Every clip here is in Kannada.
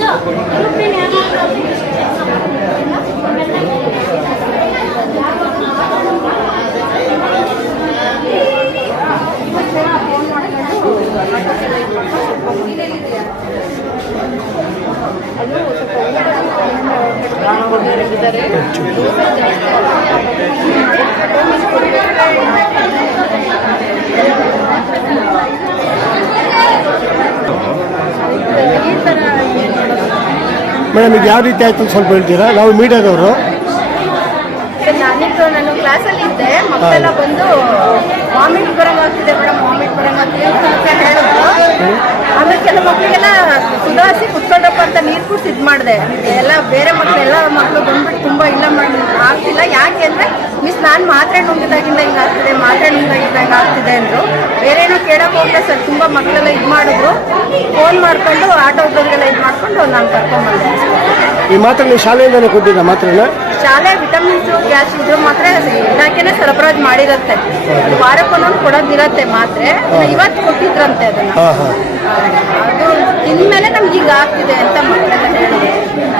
ಮೊದಲು ಮೇಡಮ್ ಈಗ ಯಾವ ರೀತಿ ಆಯ್ತು ಅಂತ ಸ್ವಲ್ಪ ಹೇಳ್ತೀರಾ? ನಾವು ಮೀಡಿಯಾದವರು. ನಾನಿದ್ದು ನಾನು ಕ್ಲಾಸಲ್ಲಿ ಇದ್ದೆ. ಮಕ್ಕಳೆಲ್ಲ ಬಂದು ವಾಮಿಟ್ ಬರಂಗಾಗ್ತಿದೆ ಮೇಡಮ್ ವಾಮಿಟ್ ಬರಂಗಾಗ್ತಿದೆ ಅಂತ ಹೇಳಿದ್ರು. ಆಮೇಲೆ ಕೆಲವು ಮಕ್ಕಳಿಗೆಲ್ಲ ಸುಧಾರಿಸಿ ಕುತ್ಕೊಂಡಪ್ಪ ಅಂತ ನೀರು ಕುಡಿಸಿ ಇದು ಮಾಡಿದೆ. ಎಲ್ಲ ಬೇರೆ ಮಕ್ಕಳು ಎಲ್ಲ ಮಕ್ಕಳು ಬಂದ್ಬಿಟ್ಟು ತುಂಬ ಇಲ್ಲ ಮಾಡಿ ಆಗ್ತಿಲ್ಲ. ಯಾಕೆ ಅಂದರೆ ಮಿಸ್ ನಾನು ಮಾತ್ರೆ ನುಂಗಿದಾಗಿಂದ ಹಿಂಗೆ ಆಗ್ತಿದೆ ಮಾತ್ರೆ ನುಂಗಿದಾಗಿಂದ ಹಿಂಗೆ ಆಗ್ತಿದೆ ಅಂದರು. ಬೇರೆ ಏನೋ ಕೇಳೋಕೆ ಹೋಗ್ತಾ ಸರ್. ತುಂಬ ಮಕ್ಕಳೆಲ್ಲ ಇದು ಮಾಡಿದ್ರು. ಫೋನ್ ಮಾಡ್ಕೊಂಡು ಆಟೋದವ್ರಿಗೆಲ್ಲ ಮಾಡ್ಕೊಂಡು ನಾನು ಕರ್ಕೊಂಡ್ಬಂದೆ ಈ ಮಾತ್ರ ನೀವು ಶಾಲೆಯಿಂದಲೇ ಕೊಟ್ಟಿದ್ದ ಮಾತ್ರನ? ಶಾಲೆ ವಿಟಮಿನ್ಸ್ ಗ್ಯಾಸ್ ಇದ್ರು ಮಾತ್ರ ಇಲಾಖೆನೆ ಸರಬರಾಜು ಮಾಡಿರತ್ತೆ. ವಾರಕ್ಕೊಂದೊಂದು ಕೊಡೋದಿರತ್ತೆ ಮಾತ್ರೆ ಇವತ್ತು ಕೊಟ್ಟಿದ್ರಂತೆ ಅದನ್ನ. ಹಾಂ ಹಾಂ. ಅದು ತಿಂದ್ಮೇಲೆ ನಮ್ಗೆ ಈಗ ಆಗ್ತಿದೆ ಅಂತ ಮಕ್ಕಳೆಲ್ಲ ಹೇಳಿದ್ರು.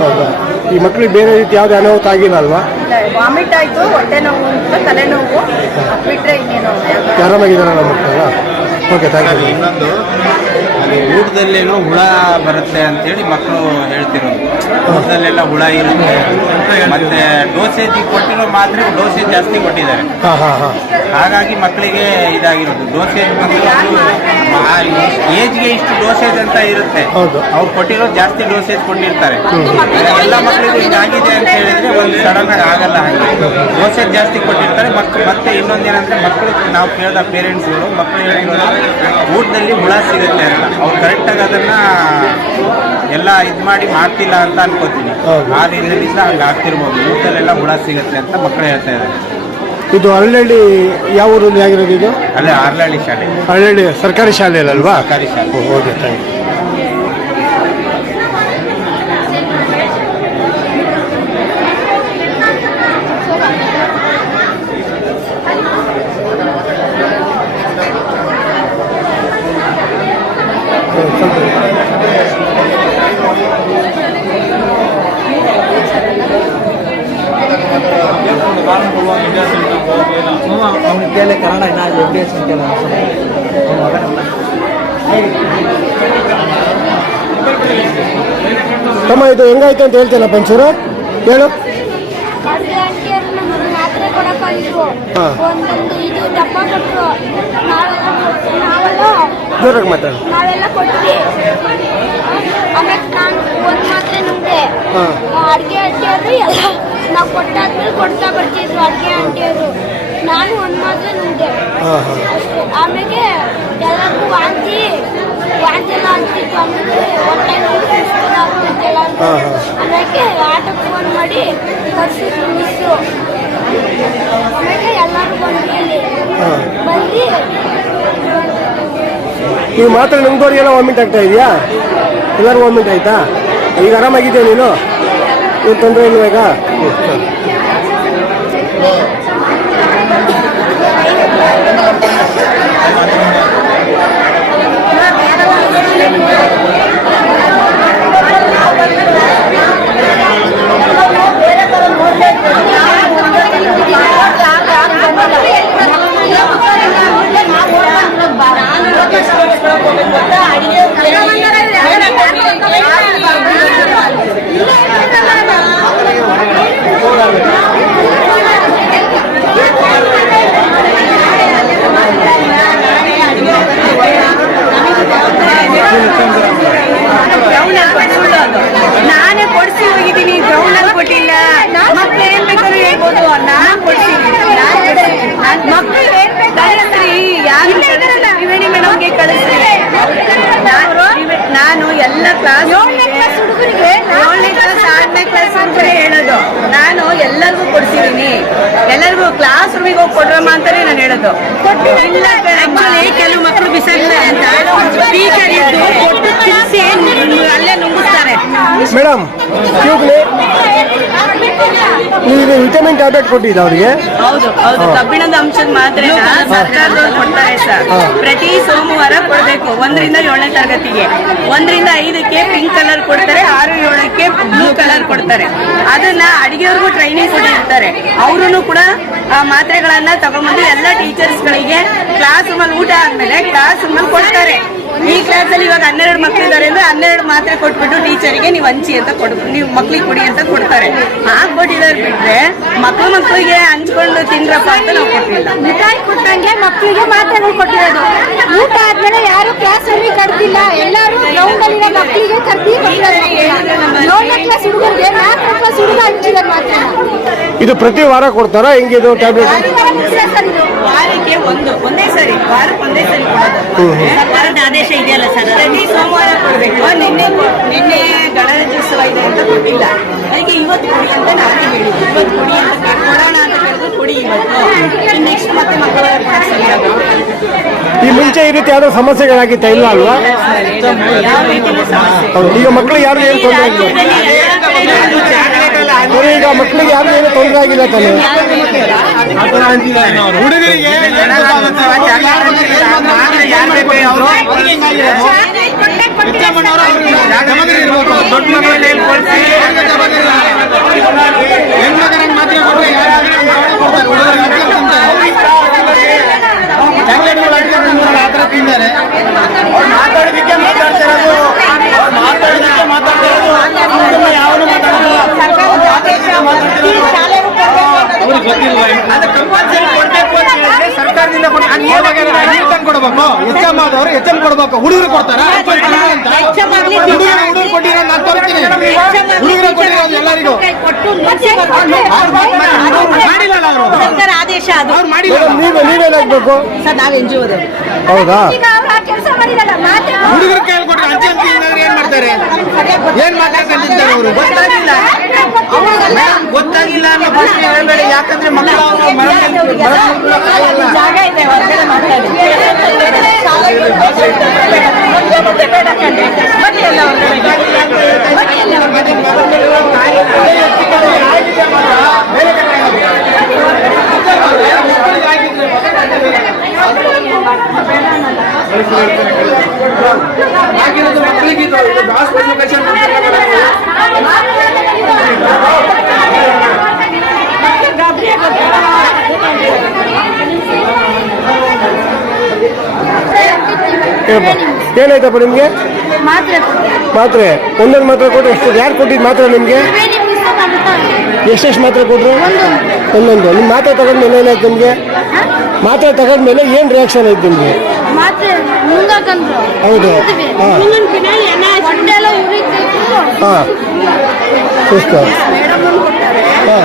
ಹೌದಾ? ಈ ಮಕ್ಕಳಿಗೆ ಬೇರೆ ರೀತಿ ಯಾವ್ದು ಅನಾಹುತ ಆಗಿಲ್ಲ ಅಲ್ವಾ? ವಾಮಿಟ್ ಆಯ್ತು ಹೊಟ್ಟೆ ನೋವು ಅಂತ ತಲೆನೋವು ಬಿಟ್ಟರೆ ಬಿಟ್ರೆ ಇನ್ನೇನು ಆರಾಮಾಗಿದ್ದಾರಲ್ಲ ಮಕ್ಕಳೆಲ್ಲ? ಓಕೆ ಥ್ಯಾಂಕ್ ಯು ಇನ್ನೊಂದು ಊಟದಲ್ಲೇನೋ ಹುಳ ಬರುತ್ತೆ ಅಂತೇಳಿ ಮಕ್ಕಳು ಹೇಳ್ತಿರೋದು. ಊಟದಲ್ಲೆಲ್ಲ ಹುಳ ಇರುತ್ತೆ ಮತ್ತೆ ಡೋಸೇಜ್ ಕೊಟ್ಟಿರೋ ಮಾತ್ರೆ ಡೋಸೇಜ್ ಜಾಸ್ತಿ ಕೊಟ್ಟಿದ್ದಾರೆ. ಹಾಗಾಗಿ ಮಕ್ಕಳಿಗೆ ಇದಾಗಿರೋದು. ಡೋಸೇಜ್ ಬಂದು ಏಜ್ಗೆ ಇಷ್ಟು ಡೋಸೇಜ್ ಅಂತ ಇರುತ್ತೆ. ಅವ್ರು ಕೊಟ್ಟಿರೋ ಜಾಸ್ತಿ ಡೋಸೇಜ್ ಕೊಟ್ಟಿರ್ತಾರೆ. ಎಲ್ಲ ಮಕ್ಕಳಿಗೂ ಇದಾಗಿದೆ ಅಂತ ಹೇಳಿದ್ರೆ ಒಂದು ಸಡನ್ ಆಗಿ ಆಗಲ್ಲ ಹಾಗೆ. ಡೋಸೇಜ್ ಜಾಸ್ತಿ ಕೊಟ್ಟಿರ್ತಾರೆ. ಮಕ್ಕಳು ಮತ್ತೆ ಇನ್ನೊಂದೇನಂದ್ರೆ ಮಕ್ಕಳು ನಾವು ಕೇಳಿದ ಪೇರೆಂಟ್ಸ್ಗಳು ಮಕ್ಕಳು ಹೇಳಿರೋದು ಊಟದಲ್ಲಿ ಹುಳ ಸಿಗುತ್ತೆ ಅಂತ. ಅವ್ರು ಕರೆಕ್ಟಾಗಿ ಅದನ್ನ ಎಲ್ಲ ಇದು ಮಾಡಿ ಮಾಡ್ತಿಲ್ಲ ಅಂತ ಅನ್ಕೋತೀನಿ. ಆ ರೀತಿಯಿಂದ ಹಂಗೆ ಆಗ್ತಿರ್ಬೋದು. ಊಟಲೆಲ್ಲ ಹುಳ ಸಿಗುತ್ತೆ ಅಂತ ಮಕ್ಕಳು ಹೇಳ್ತಾ ಇದ್ದಾರೆ. ಇದು ಹಳ್ಳಿ ಯಾವ ಊರಲ್ಲಿ ಆಗಿರೋದು ಇದು? ಅಲ್ಲೇ ಆರ್ಲಹಳ್ಳಿ ಶಾಲೆ. ಹಳ್ಳಿ ಸರ್ಕಾರಿ ಶಾಲೆಯಲ್ಲಲ್ವಾ? ಸರ್ಕಾರಿ ಶಾಲೆ. Okay thank you. ಅವನ ಕೇಳಿ ಕನ್ನಡ ಇನ್ನೂ ಎಫ್ ಎಸ್ ಅಂತ ತಮ್ಮ ಇದು ಹೆಂಗಾಯ್ತು ಅಂತ ಹೇಳ್ತೀನ ಪಂಚೂರ? ಹೇಳು. ಮಾತಾಡ್ತೀವಿ ಮಾತಾಡು. ನಾವೆಲ್ಲ ಕೊಡ್ತಾ ಬರ್ತಿದ್ರು ನಾನು ಒಂದು ಮಾತ್ರ ಅಷ್ಟೇ. ಆಮೇಲೆ ಎಲ್ಲರಿಗೂ ವಾಂತಿ ವಾಂತಿ ಎಲ್ಲ ಆಮೇಲೆ ಹೊಟ್ಟೆ ನೋವು ಆಟೋಕ್ಕೆ ಫೋನ್ ಮಾಡಿ ಕರ್ಸಿದ್ರು ಮಿಸ್ಸು ಆಮೇಲೆ ಎಲ್ಲರೂ ಬಂದು ಇಲ್ಲಿ. ಬಂದು ನೀವು ಮಾತ್ರ ನಿಮ್ದವ್ರಿಗೆಲ್ಲ ವಾಮಿಟ್ ಆಗ್ತಾ ಇದೆಯಾ? ಎಲ್ಲರಿಗೂ ವಾಮಿಟ್ ಆಯ್ತಾ? ಈಗ ಆರಾಮಾಗಿದೆಯಾ ನೀನು? ಏನು ತೊಂದರೆ ಇಲ್ವಾ ಈಗ ಹ್ಞೂ ಸರಿ ಬ್ರೌನ್ ಕ್ಲಾಸ್ ರೂಮಿಗೆ ಹೋಗಿ ಕೊಡ್ರಮ್ಮ ನಾನು ಹೇಳೋದು. ಕೆಲವು ಮಕ್ಕಳು ಬಿಸಾಕ್ತಾರೆ ಅಂತ. ಟೀಚರ್ ಇದ್ದು ಕೊಟ್ಟು ತಿನ್ಸಿ ಅಲ್ಲೇ ಮೇಡಮ್ ಕ್ಯೂಬ್ಲಿ ನೀವು ವಿಟಮಿನ್ ಟ್ಯಾಬ್ಲೆಟ್ ಕೊಟ್ಟಿದ್ದ ಅವರಿಗೆ? ಹೌದು ಹೌದು. ಕಬ್ಬಿಣದ ಅಂಶದ ಮಾತ್ರೆ. ಸರ್ಕಾರದವ್ರು ಕೊಡ್ತಾರೆ ಸರ್. ಪ್ರತಿ ಸೋಮವಾರ ಕೊಡಬೇಕು ಒಂದರಿಂದ ಏಳನೇ ತರಗತಿಗೆ. ಒಂದರಿಂದ ಐದಕ್ಕೆ ಪಿಂಕ್ ಕಲರ್ ಕೊಡ್ತಾರೆ ಆರು ಏಳಕ್ಕೆ ಬ್ಲೂ ಕಲರ್ ಕೊಡ್ತಾರೆ. ಅದನ್ನ ಅಡಿಗೆಯವ್ರಿಗೂ ಟ್ರೈನಿಂಗ್ ಕೊಟ್ಟಿರ್ತಾರೆ. ಅವರು ಕೂಡ ಆ ಮಾತ್ರೆಗಳನ್ನ ತಗೊಂಡ್ಬಂದು ಎಲ್ಲ ಟೀಚರ್ಸ್ಗಳಿಗೆ ಕ್ಲಾಸ್ ರೂಮಲ್ಲಿ ಊಟ ಆದ್ಮೇಲೆ ಕ್ಲಾಸ್ ರೂಮಲ್ಲಿ ಕೊಡ್ತಾರೆ. ಈ ಕ್ಲಾಸಲ್ಲಿ ಇವಾಗ ಹನ್ನೆರಡು ಮಕ್ಕಳಿದ್ದಾರೆ ಅಂದ್ರೆ ಹನ್ನೆರಡು ಮಾತ್ರೆ ಕೊಟ್ಬಿಟ್ಟು ಟೀಚರಿಗೆ ನೀವು ಹಂಚಿ ಅಂತ ಕೊಡು ನೀವು ಮಕ್ಳಿಗೆ ಕೊಡಿ ಅಂತ ಕೊಡ್ತಾರೆ. ಹಾಕ್ಕೊಟ್ಟಿದ್ದಾರೆ ಬಿಟ್ರೆ ಮಕ್ಕಳು ಮಕ್ಕಳಿಗೆ ಹಂಚ್ಕೊಂಡು ತಿಂದ್ರಪ್ಪ ಅಂತ ನಾವು ಕೊಟ್ಟಿಲ್ಲ. ಮಿಠಾಯಿ ಕೊಟ್ಟಂಗೆ ಮಕ್ಕಳಿಗೆ ಮಾತ್ರ ಕೊಟ್ಟಿರೋದು. ಊಟ ಆದ್ಮೇಲೆ ಯಾರು ಕ್ಲಾಸ್ ಅಲ್ಲಿ ಕರ್ತಿಲ್ಲ ಎಲ್ಲರೂ ಗ್ರೌಂಡ್ ಅಲ್ಲಿರೋ ಮಕ್ಕಳಿಗೆ ಕರ್ದಿ ಏಳನೇ ಕ್ಲಾಸ್ ಹುಡುಗರಿಗೆ ನಾಲ್ಕು ಕ್ಲಾಸ್ ಹುಡುಗ ಹಂಚಿದ್ದಾರೆ ಮಾತ್ರ. ಇದು ಪ್ರತಿ ವಾರ ಕೊಡ್ತಾರಾ? ಹೆಂಗಿದು ಟ್ಯಾಬ್ಲೆಟ್ ವಾರಕ್ಕೆ ಒಂದು ಒಂದೇ ಸರಿ ವಾರಕ್ಕೆ ಒಂದೇ ಸರಿ ಕೊಡೋದು ಸರ್ಕಾರದ ಆದೇಶ ಇದೆಯಲ್ಲ ಸರ್ ಪ್ರತಿ ಸೋಮವಾರ ಕೊಡಬೇಕು. ನಿನ್ನೆ ನಿನ್ನೆ ಗಣರಾಜ್ಯೋತ್ಸವ ಇದೆ ಅಂತ ಕೊಟ್ಟಿಲ್ಲ ಅದಕ್ಕೆ ಇವತ್ತು ಕೊಡಿ ಅಂತ ನಾನು ಹೇಳಿದ್ದೆ ಇವತ್ತು ಕೊಡಿ ಅಂತ ಕೊಡೋಣ ಅಂತ ಕೇಳಿದ್ರು ಕೊಡಿ ಇವತ್ತು. ನೆಕ್ಸ್ಟ್ ಮತ್ತೆ ಮಕ್ಕಳ ಈ ಮುಂಚೆ ಈ ರೀತಿ ಯಾವ್ದೋ ಸಮಸ್ಯೆಗಳಾಗಿತ್ತ ಇಲ್ಲ ಅಲ್ವಾ? ಯಾವ ರೀತಿಯಲ್ಲೂ ಸಮಸ್ಯೆ? ಈಗ ಮಕ್ಕಳು ಯಾರು ಏನು ತೊಂದರೆ ಆಗಿಲ್ಲ ಸರಿ ಈಗ ಮಕ್ಕಳಿಗೆ ಯಾರು ಏನು ತೊಂದರೆ ಆಗಿಲ್ಲ ತಾನೆ? ಹುಡುಗರಿಗೆ ಅವರು ಅವ್ರು ಮಾತಾಡೋದಕ್ಕೆ ಮಾತಾಡ್ತಿರೋದು ಅವ್ರು ಮಾತಾಡೋದಕ್ಕೆ ಮಾತಾಡ್ತಿರೋದು ಯಾವನು ಮಾತಾಡೋದಿಲ್ಲ ಅವ್ರಿಗೆ ಗೊತ್ತಿಲ್ವಾ ಅದು ಕಂಪಲ್ಸರಿ ಕೊಡ್ಬೇಕು ಅಂತ ಹೇಳಿದ್ರೆ ಸರ್ಕಾರದಿಂದ ಕೊಡಬೇಕು. ಅದು ಯಾವಾಗ ನೀರು ತಂದು ಕೊಡ್ಬೇಕು? ಎಚ್ ಎಂ ಆದವರು ಎಚ್ ಎಂ ಕೊಡ್ಬೇಕು. ಹುಡುಗರು ಕೊಡ್ತಾರ? ಹುಡುಗರು ಹುಡುಗರು ಕೊಟ್ಟಿರೋ ನಾನು ತೋರಿಸ್ತೀನಿ ಹುಡುಗರು ಕೊಟ್ಟಿರೋದು ಎಲ್ಲರಿಗೂ. ಮಾಡಿಲ್ಲಲ್ಲ ಅವರು ಸರ್ಕಾರ ಆದೇಶ ಅದು. ಅವ್ರು ಮಾಡಿಲ್ಲ ಮೇಡಮ್ ನೀವೇ ನೀವೇನಾಗಬೇಕು ಸರ್ ನಾವು ಎನ್ ಜಿ ಹೌದಾ? ಈಗ ಆ ಕೆಲಸ ಮಾಡಿರಲ್ಲ ಮಾತ್ರೆ ಹುಡುಗರು ಕೇಳ್ಕೊಟ್ರೆ ಅಜ್ಜಿ ಇಲ್ಲಾಂದ್ರೆ ಏನ್ ಮಾಡ್ತಾರೆ ಏನ್ ಮಾತಾಡ್ಕೊಂಡಿರ್ತಾರೆ ಅವರು? ಗೊತ್ತಾಗಿಲ್ಲ ಗೊತ್ತಾಗಿಲ್ಲ ಅನ್ನೋ ಪ್ರಶ್ನೆ ಹೇಳ್ಬೇಡಿ. ಯಾಕಂದ್ರೆ ಮಕ್ಕಳು ಅವ್ರು ಮನೆಯಲ್ಲಿ ಮನೆಯಲ್ಲಿ ಜಾಗ ಇದೆ ಹೊರಗಡೆ ಮಾತಾಡಿ ಮತ್ತೆ ಮತ್ತೆ ಬೇಡ ಕಣ್ರಿ. ಬನ್ನಿ ಎಲ್ಲ ಹೊರಗಡೆ. ಬನ್ನಿ ಎಲ್ಲ ಹೊರಗಡೆ. ಆಗಿರೋದು ಮಕ್ಕಳಿಗೆ ಇದು ಏನಾಯ್ತಪ್ಪ ನಿಮ್ಗೆ? ಮಾತ್ರೆ. ಒಂದೊಂದು ಮಾತ್ರೆ ಕೊಟ್ಟು ಎಷ್ಟು? ಯಾರು ಕೊಟ್ಟಿದ್ದು ಮಾತ್ರೆ ನಿಮ್ಗೆ? ಎಷ್ಟೆಷ್ಟು ಮಾತ್ರೆ ಕೊಟ್ಟರು ಒಂದೊಂದು. ನಿಮ್ಮ ಮಾತ್ರೆ ತಗೊಂಡ್ಮೇಲೆ ಏನಾಯ್ತು ನಿಮ್ಗೆ? ಮಾತ್ರೆ ತಗೊಂಡ್ಮೇಲೆ ಏನು ರಿಯಾಕ್ಷನ್ ಆಯ್ತು ನಿಮ್ಗೆ? ಹೌದು. ಹಾಂ. ಹಾಂ. ಸುಸ್ತು. ಹಾಂ.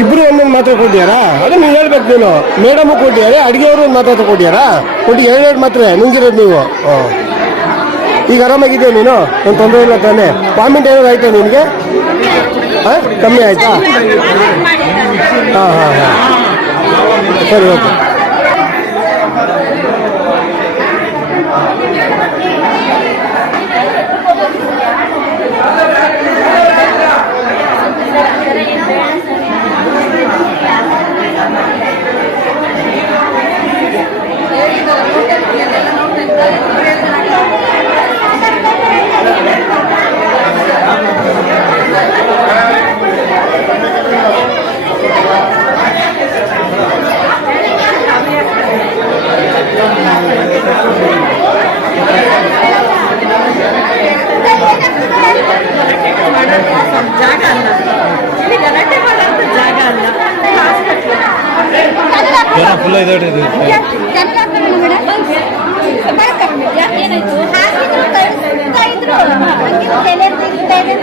ಇಬ್ರು ಒಂದೊಂದು ಮಾತ್ರ ಕೊಟ್ಟಿಯಾರಾ ಅದು ನೀವು ಹೇಳ್ಬೇಕು ನೀನು. ಮೇಡಮು ಕೊಟ್ಟಿದ್ದಾರೆ, ಅಡುಗೆಯವರು ಒಂದು ಮಾತ್ರ ಕೊಟ್ಟಿಯಾರಾ ಕೊಟ್ಟು ಎರಡು ಮಾತ್ರ ನುಂಗಿರೋದು ನೀವು. ಈಗ ಆರಾಮಾಗಿದೆಯಾ ನೀನು? ಏನು ತೊಂದರೆ ಇಲ್ಲ ತಾನೆ. ವಾಮಿಟ್ ಏನಾದ್ರು ಆಯ್ತಾ ನಿಮಗೆ ಹಾಂ? ಕಮ್ಮಿ ಆಯ್ತಾ? ಹಾಂ ಹಾಂ ಹಾಂ. ಸರಿ, ಓಕೆ. ಏನಾಯ್ತು ತಲೆ ತಿರುಗ್ತಾ ಇದೆ.